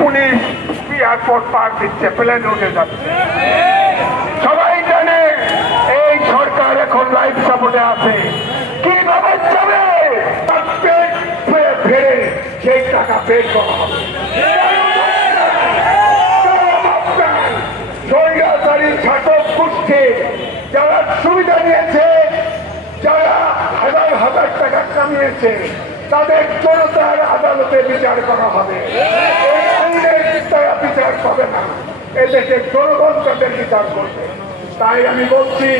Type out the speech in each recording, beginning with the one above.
Police airport পার দিচ্ছে, plane উঠে যাচ্ছে। সবাই জানে এই সরকার এখন লাইফ সাপোর্টে আছে। কীভাবে যাবে ফেরে সেই টাকা বের করা হবে। যারা যারা হাজার হাজার টাকা কামিয়েছে, তাদের জনতার আদালতে বিচার করা হবে। পাবে না। এদেশের জনগণ তাদের বিচার করবে। তাই আমি বলছি,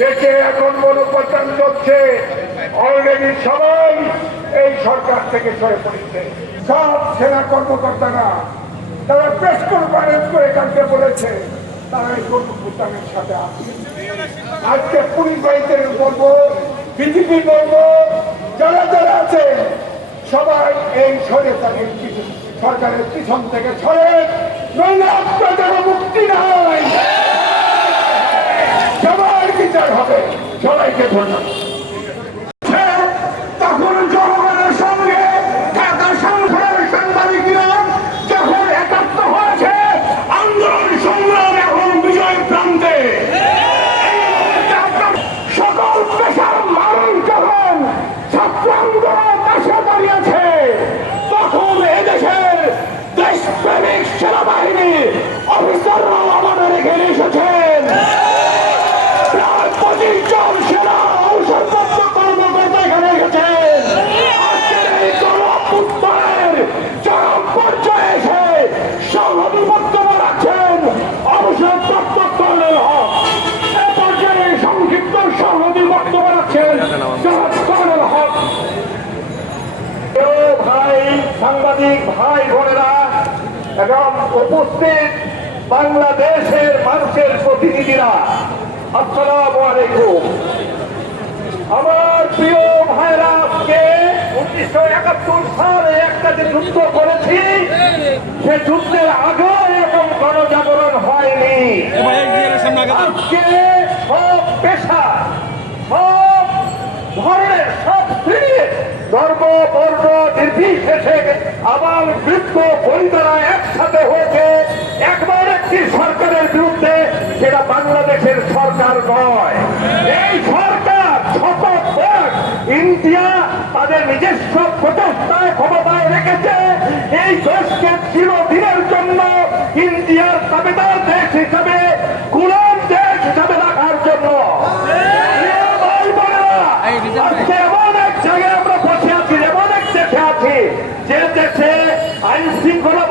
দেশে এখন গণপ্রচার চলছে। অলরেডি সবাই এই সরকার থেকে সরে পড়েছে। সব সেনা কর্মকর্তারা, তারা প্রেস কনফারেন্স করে কালকে বলেছে, তারা এই গণপ্রচারের সাথে আছে। আজকে পুলিশ বাহিনীদের বলব বিজেপি বলব, যারা যারা আছে, সবাই এই সরকারের পিছন সরকারের পিছন থেকে ছড়ে নইলে আপনাদের মুক্তি নাই সবার বিচার হবে। সবাইকে ধন্যবাদ। সাংবাদিক ভাই বোনেরা এবং উপস্থিত বাংলাদেশের মানুষের প্রতিনিধিরা আসসালামু আলাইকুম। আমার প্রিয় ভাইরা আজকে উনিশশো একাত্তর সালে একটা যে যুদ্ধ করেছি সে যুদ্ধের আগে এরকম গণজাগরণ হয়নি। আজকে সব পেশা সব ধরনের সব শ্রেণির ধর্ম বর্ণ নির্বিশেষে আবার একসাথে হয়েছে। একবার একটি সরকারের বিরুদ্ধে, সেটা বাংলাদেশের সরকার নয়। এই সরকার শপথ ইন্ডিয়া তাদের নিজস্ব প্রচেষ্টায় ক্ষমতায় রেখেছে। এই দেশকে চিরদিনের জন্য ইন্ডিয়ার দাবিদার দেশ হিসাবে গুলাম দেশ হিসাবে রাখার জন্য প্রিয় ভাই বোনেরা, আজকে এমন এক জায়গায় আমরা বসে আছি এমন এক দেশে আছি যে দেশে আইন শৃঙ্খলা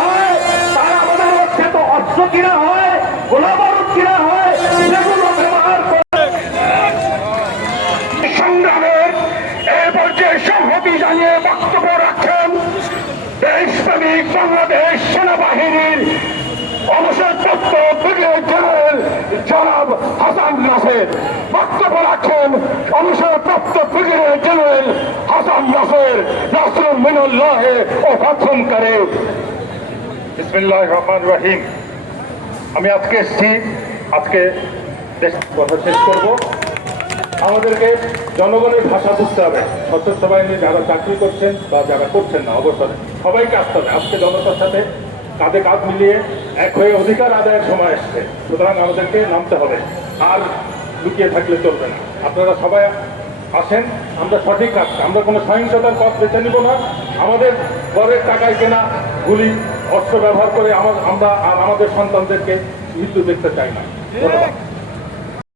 হয়, তারা আমাদের অর্থে কিনা হয় গোলাবারুদ কিনা হয়, সেগুলো ব্যবহার করে সংগ্রামের এ পর্যায়ে সংহতি জানিয়ে বক্তব্য রাখেন, দেশপ্রেমিক বাংলাদেশ সেনাবাহিনীর অবসরপ্রাপ্ত ব্রিগেড জেনারেল জনাব হাসান নাসের। বক্তব্য রাখেন অবসরপ্রাপ্ত ব্রিগেড জেনারেল নাসের নাসরুল মিনুল্লাহ ও করে। বিসমিল্লাহ রহমান রহিম। আমি আজকে এসেছি, আজকে দেশ কথা শেষ করব। আমাদেরকে জনগণের ভাষা বুঝতে হবে। সশস্ত্র বাহিনী যারা চাকরি করছেন বা যারা করছেন না, অবসরে। সবাইকে আসতে হবে। আজকে জনতার সাথে কাঁধে কাঁধ মিলিয়ে এক হয়ে অধিকার আদায়ের সময় এসছে। সুতরাং আমাদেরকে নামতে হবে। আর লুকিয়ে থাকলে চলবে না। আপনারা সবাই আসেন আমরা সঠিক কাজ আমরা কোনো সহিংসতার পথ বেছে নিব না। আমাদের ঘরের টাকায় কেনা গুলি, অস্ত্র ব্যবহার করে আমার আমরা আর আমাদের সন্তানদেরকে মৃত্যু দেখতে চাই না। ধন্যবাদ।